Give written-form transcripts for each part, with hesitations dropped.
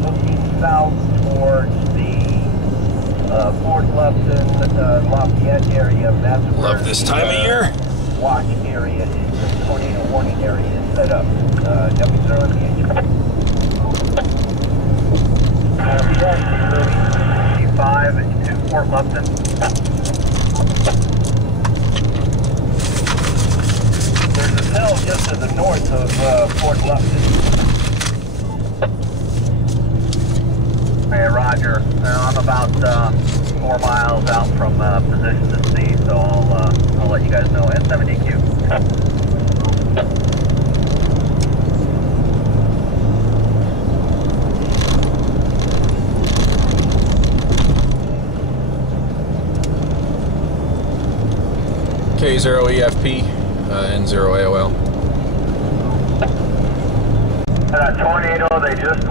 looking south towards the Fort Loveland, Lafayette area. That's where Love this time of year. Watch area is, the tornado warning area is set up. W0 MPH. 5 to Fort Loveland. There's a cell just to the north of Fort Loveland. Hey, Roger. I'm about 4 miles out from position to sea, so I'll let you guys know. N70Q. K0EFP, N0 AOL. That tornado they just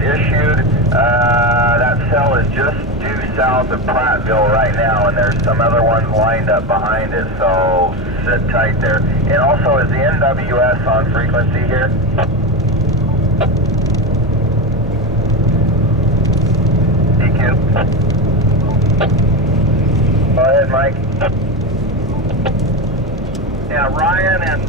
issued, that cell is just due south of Platteville right now, and there's some other ones lined up behind it, so sit tight there. And also, is the NWS on frequency here? DQ. Go ahead, Mike. Yeah, Ryan and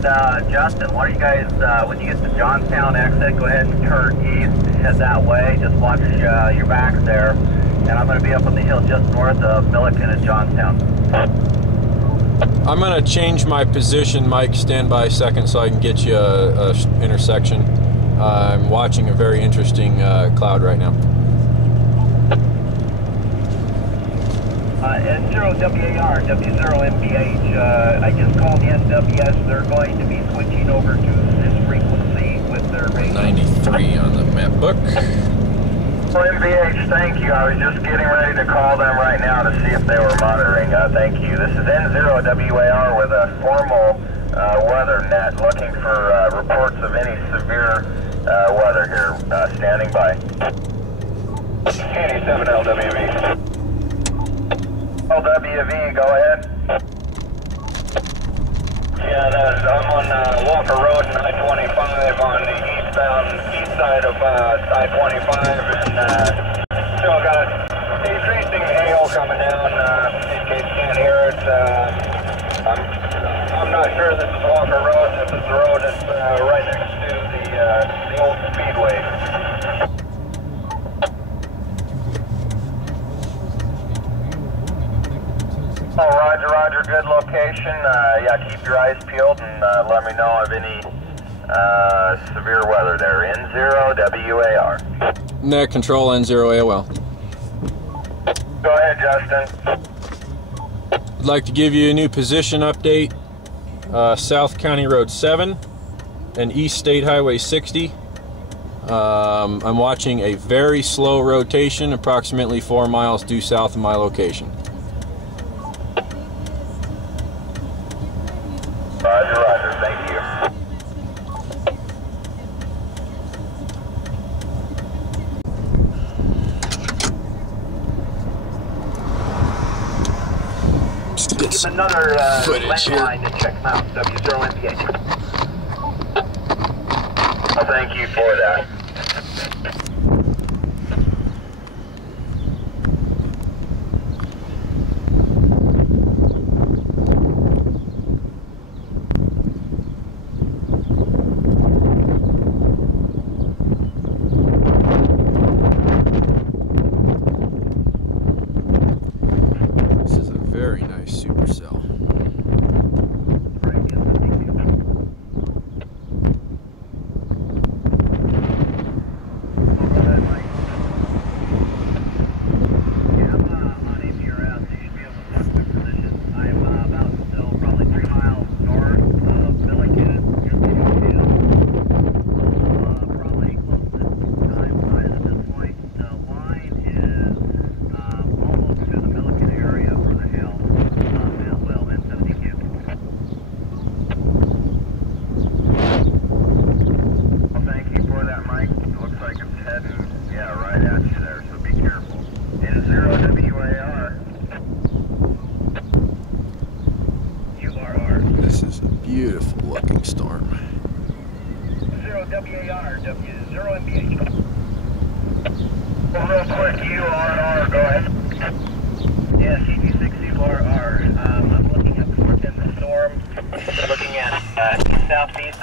Justin, why don't you guys, when you get to Johnstown exit, go ahead and turn east, head that way. Just watch your backs there. And I'm going to be up on the hill just north of Milliken and Johnstown. I'm going to change my position, Mike. Stand by a second so I can get you a intersection. I'm watching a very interesting cloud right now. N0WAR, W0MPH, I just called the NWS. They're going to be switching over to this frequency with their radio. 93 on the map book. Well, MVH, thank you. I was just getting ready to call them right now to see if they were monitoring. Thank you. This is N0WAR with a formal weather net looking for reports of any severe weather here. Standing by. 87LWV. LWV, go ahead. Yeah, I'm on Walker Road and I-25 on the east side of I-25, and still got increasing hail coming down. In case you can't hear it, I'm not sure this is Walker Road. This is the road that's right next to the old Speedway. Oh, Roger, Roger, good location. Yeah, keep your eyes peeled and let me know of any severe weather there. N0WAR. Net control, N0 AOL. Go ahead, Justin. I'd like to give you a new position update. South County Road 7 and East State Highway 60. I'm watching a very slow rotation, approximately 4 miles due south of my location. Roger, Roger, thank you. Give him another landline to check him out, W0MPH. Well, thank you for that. Very nice supercell.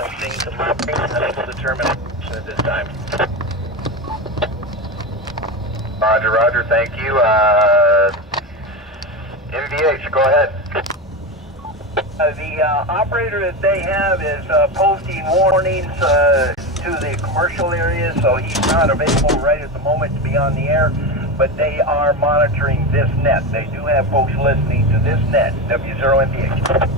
I'm seeing some moving, unable to determine at this time. Roger, roger, thank you. MVH, go ahead. The operator that they have is posting warnings to the commercial areas, so he's not available right at the moment to be on the air, but they are monitoring this net. They do have folks listening to this net, W0MPH.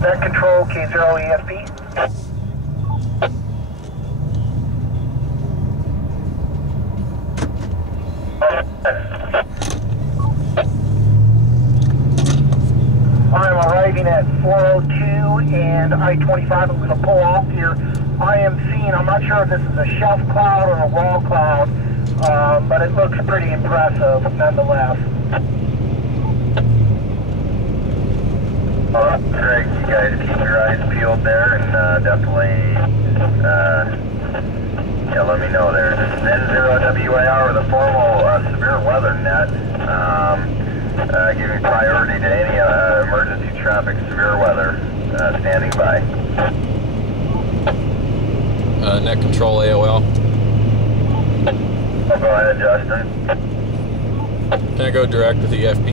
Net control, K0ESP. I'm arriving at 402 and I-25. I'm going to pull off here. I am seeing, I'm not sure if this is a shelf cloud or a wall cloud, but it looks pretty impressive nonetheless. Great, you guys keep your eyes peeled there and definitely let me know there. This is N0WAR with a formal severe weather net. Giving priority to any emergency traffic severe weather standing by. Net control AOL. Go ahead, Justin. Can I go direct with the FP?